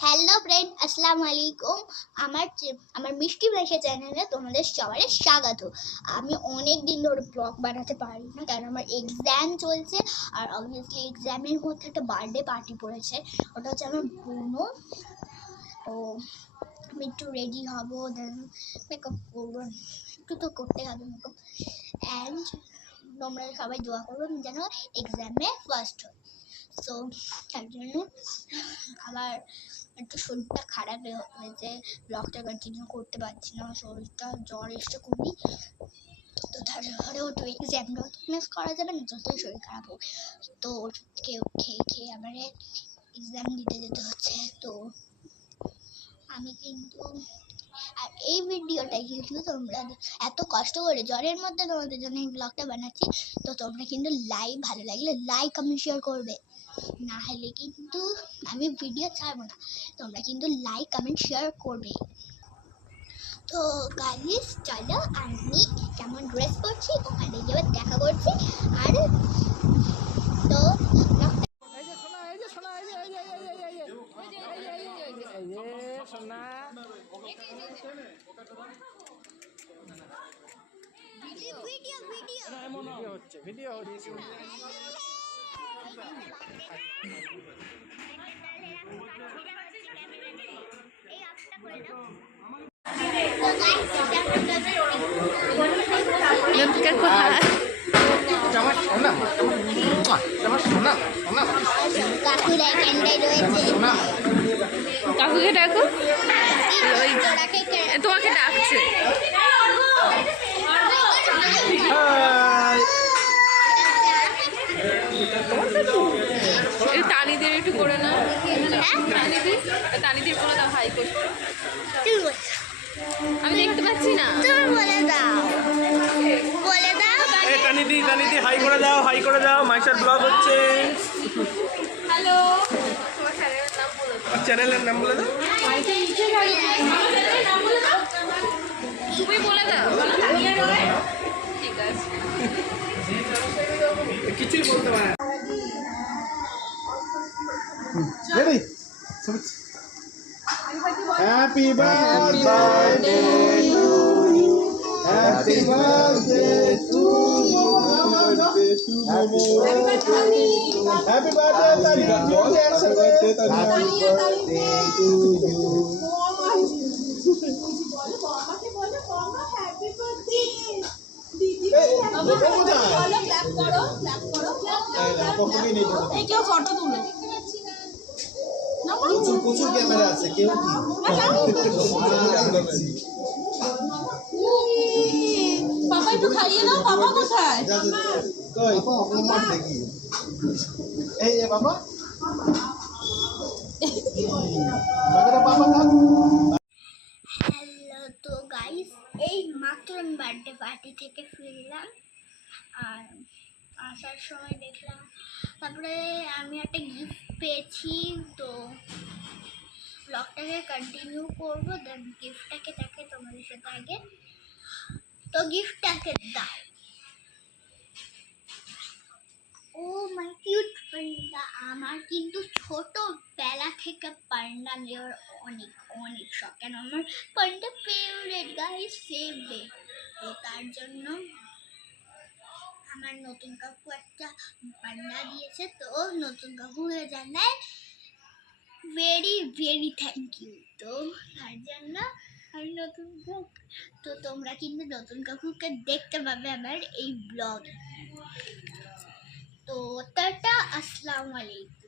Hello friend, আসসালামু আলাইকুম। আমার মিষ্টি ভাষা চ্যানেলে তোমাদের সবাই স্বাগত। আমি অনেক দিন ধরে ব্লগ বানাতে পারি না, কারণ আমার এক্সাম চলছে। আর অবভিয়াসলি এক্সামের মধ্যে একটা বার্থডে পার্টি পড়েছে, ওটা হচ্ছে আমার বোনও। তো আমি একটু রেডি হবো, দেন মেকআপ করবো, একটু তো করতে হবে মেকআপ। অ্যান্ড তোমরা সবাই দোয়া করবো যেন এক্সামে ফার্স্ট হয়। তো তার জন্য আবার একটু শরীরটা খারাপ হয়েছে, ব্লগটা কন্টিনিউ করতে পারছি না, শরীরটা জ্বর এসছে খুবই। তো তারপরেও তো এক্সামটা মিস করা যাবে না, যতই শরীর খারাপ হোক। তো খেয়ে খেয়ে আমার এক্সাম দিতে যেতে হচ্ছে। তো আমি কিন্তু আর এই ভিডিওটা কিন্তু তোমরা এত কষ্ট করে জ্বরের মধ্যে তোমাদের জন্য এই ব্লগটা বানাচ্ছি। তো তোমরা কিন্তু ভালো লাগলে লাইক কমেন্ট শেয়ার করবে, না হলে কিন্তু আমি ভিডিও ছাড়বো না। তোমরা কিন্তু লাইক কমেন্ট শেয়ার করবে। তো গাইস চলো আমি কেমন ড্রেস করছি ওখানে গিয়ে দেখা করছি। আর তো ভিডিও হচ্ছে কাকুকে ডাকো, তোমাকে ডাকছে। তানিদের একটু করে না, তানিদের করে দাও, হাই করো। আমি দেখতে পাচ্ছি না, বলে দাও টানিদি হাই করে দাও, হাই করে দাও। মাইশার ব্লগ হচ্ছে। হ্যালো, চ্যানেলের নাম বলে দাও। তুমি বলে দাও। ঠিক আছে, কিছুই বলতে পারে না। Ready? Happy birthday to you, happy birthday to you, happy birthday to you. প্রচুর ক্যামেরা আছে, কেউ বাবা একটু খাইয়ে দাও। বাবা কোথায়? দেখি এই যে বাবা, হ্যালো। তো গাইস এই মাত্র আমি বার্থডে পার্টি থেকে ফিরলাম। আর আসার সময় দেখলাম, তারপরে আমি একটা গিফট পেয়েছি। তো ব্লগটাকে কন্টিনিউ করবো, দেন গিফটটাকে দেখে তোমাদের সাথে আগে। তো গিফটটাকে দাও। ও মাই কিউট পান্ডা। আমার কিন্তু ছোটবেলা থেকে পান্ডা নেওয়ার অনেক অনেক শখ, কেন আমার পান্ডা ফেভারিট গাইস, ফেভারিট। তো তার জন্য আমার নতুন কাকু একটা পান্ডা দিয়েছে। তো নতুন কাকু জানায় ভেরি ভেরি থ্যাংক ইউ। তো তার জন্য আমি নতুন কাকু, তো তোমরা কিন্তু নতুন কাকুকে দেখতে পাবে আমার এই ব্লগ। তো টাটা, আসসালামু আলাইকুম।